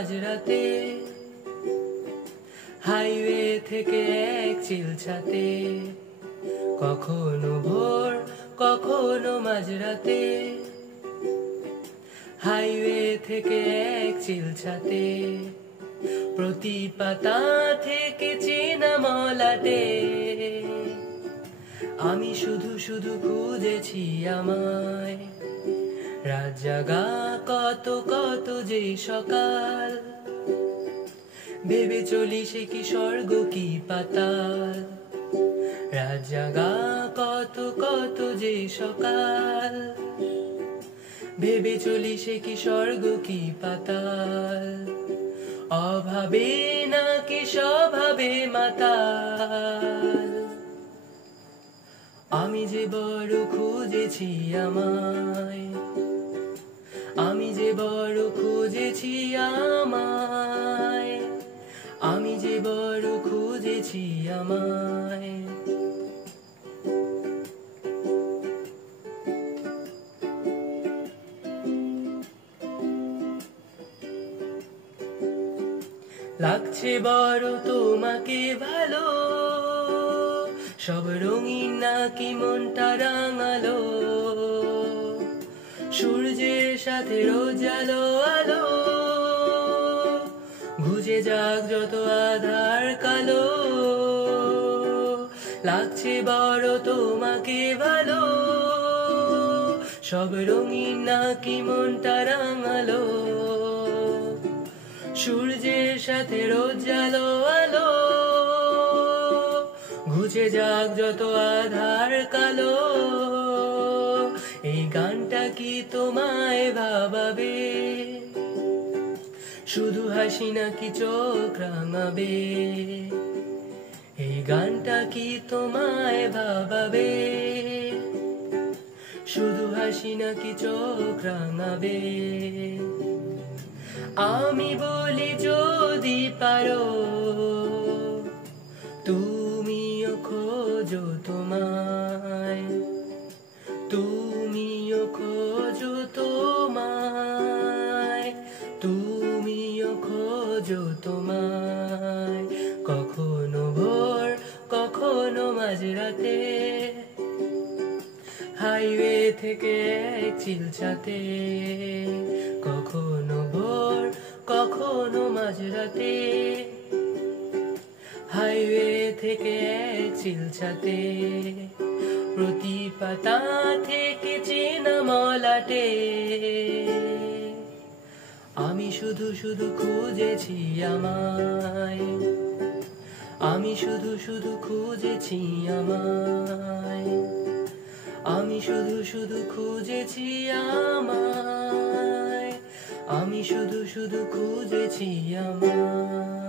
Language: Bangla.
মাঝরাতে, হাইওয়ে থেকে এক চিলছাতে, কখনো ভোর কখনো মাঝরাতে, হাইওয়ে থেকে এক চিলছাতে, প্রতি পাতা থেকে চেনা মলাটে, আমি শুধু শুধু খুঁজেছি আমায়। রাত জাগা কত কত যে সকাল, ভেবে চলি সে কি স্বর্গ কি পাতাল। রাত জাগা কত কত যে সকাল, ভেবে চলি সে কি স্বর্গ কি পাতাল। অভাবে নাকি স্বভাবে মাতাল, আমি যে বড় খুঁজেছি আমায়, আমি যে বড় খুঁজেছি আমায়, আমি যে বড় খুঁজেছি আমায়। লাগছে বড় তোমাকে ভালো, সব রঙিন নাকি মনটা রাঙালো, সূর্যের সাথে রোজ আলো আলো, ঘুচে যাক যত আধার কালো। লাগছে বড় তোমাকে ভালো, সব রঙিন নাকি মনটা রাঙালো, সূর্যের সাথে রোজ আলো আলো, ঘুচে যাক যত আধার কালো। এই গানটা কি তোমায় ভাবাবে, শুধু হাসি নাকি চোখ রাঙাবে? এই গানটা কি তোমায় ভাবাবে, শুধু হাসি নাকি চোখ রাঙাবে? আমি বলি যদি পারো, তুমিও খোঁজো তোমায়, তুমিও খোঁজো তোমায়, তুমিও খোঁজো তোমায়। কখনো ভোর কখনো মাঝরাতে, হাইওয়ে থেকে এক চিলছাতে, কখনো ভোর কখনো মাঝরাতে, হাইওয়ে থেকে এক চিলছাতে, প্রতি পাতা থেকে চেনা মলাটে, আমি শুধু শুধু খুঁজেছি আমায়, আমি শুধু শুধু খুঁজেছি আমায়, আমি শুধু শুধু খুঁজেছি আমায়, আমি শুধু শুধু খুঁজেছি আমায়।